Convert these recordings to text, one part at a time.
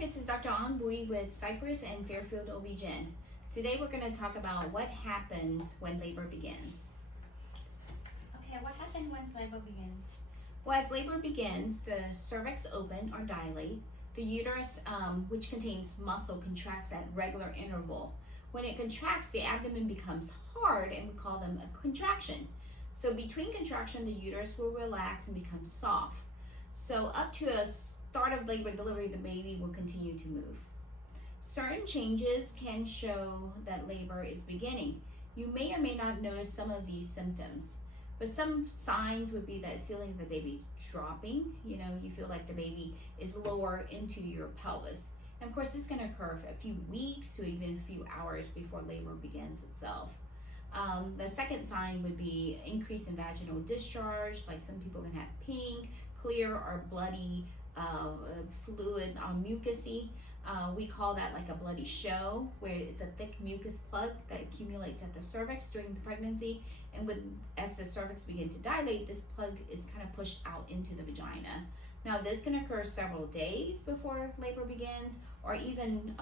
this is Dr. Bui with Cypress and Fairfield OBGYN. Today we're going to talk about what happens when labor begins. Okay, what happens when labor begins? Well, as labor begins, the cervix open or dilate. The uterus, which contains muscle, contracts at regular interval. When it contracts, the abdomen becomes hard and we call them a contraction. So between contraction, the uterus will relax and become soft. So up to a start of labor and delivery, the baby will continue to move. Certain changes can show that labor is beginning. You may or may not notice some of these symptoms, but some signs would be that feeling the baby dropping. You feel like the baby is lower into your pelvis. And of course, this can occur for a few weeks to even a few hours before labor begins itself. The second sign would be increase in vaginal discharge, like some people can have pink, clear, or bloody fluid mucousy. We call that like a bloody show, where it's a thick mucus plug that accumulates at the cervix during the pregnancy, and as the cervix begins to dilate, this plug is kind of pushed out into the vagina. Now this can occur several days before labor begins, or even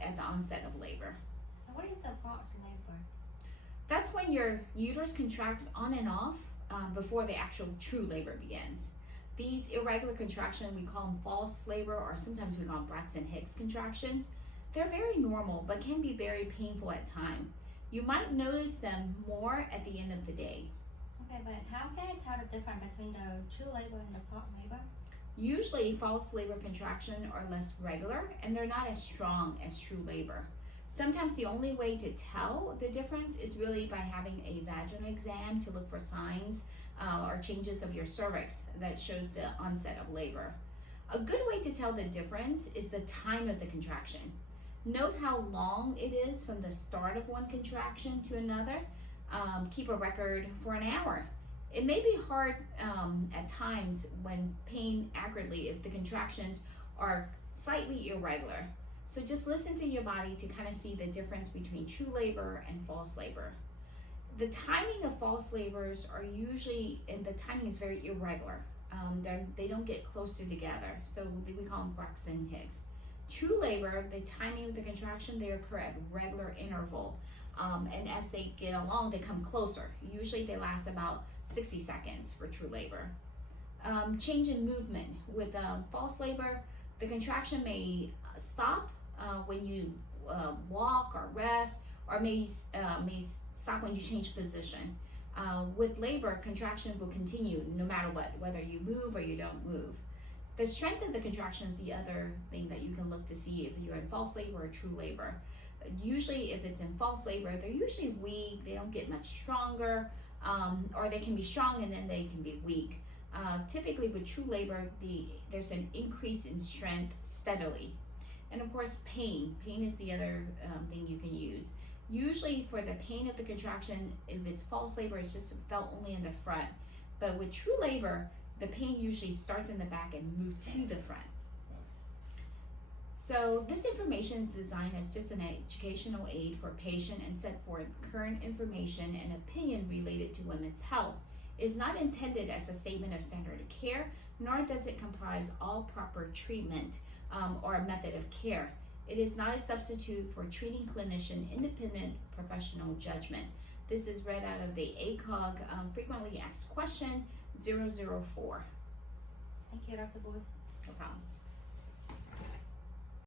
at the onset of labor. So what is a false labor? That's when your uterus contracts on and off before the actual true labor begins. These irregular contractions, we call them false labor, or sometimes we call them Braxton Hicks contractions. They're very normal, but can be very painful at times. You might notice them more at the end of the day. Okay, but how can I tell the difference between the true labor and the false labor? Usually, false labor contractions are less regular, and they're not as strong as true labor. Sometimes the only way to tell the difference is really by having a vaginal exam to look for signs or changes of your cervix that shows the onset of labor. A good way to tell the difference is the time of the contraction. Note how long it is from the start of one contraction to another. Keep a record for an hour. It may be hard at times when pain accurately if the contractions are slightly irregular. So just listen to your body to kind of see the difference between true labor and false labor. The timing of false labors are usually, and the timing is very irregular. They don't get closer together, so we call them Braxton Hicks. True labor, the timing of the contraction, they occur at regular interval, and as they get along, they come closer. Usually they last about 60 seconds for true labor. Change in movement. With false labor, the contraction may stop when you walk or rest, or may stop when you change position. With labor, contraction will continue no matter what, whether you move or you don't move. The strength of the contraction is the other thing that you can look to see if you're in false labor or true labor. Usually if it's in false labor, they're usually weak, they don't get much stronger, or they can be strong and then they can be weak. Typically with true labor, there's an increase in strength steadily. And of course, pain. Pain is the other thing you can use. Usually for the pain of the contraction, if it's false labor, it's just felt only in the front. But with true labor, the pain usually starts in the back and moves to the front. So this information is designed as just an educational aid for patient and set forth current information and opinion related to women's health. It is not intended as a statement of standard of care, nor does it comprise all proper treatment or a method of care. It is not a substitute for treating clinician independent professional judgment. This is read out of the ACOG frequently asked question 004. Thank you, Dr. Bui. No problem.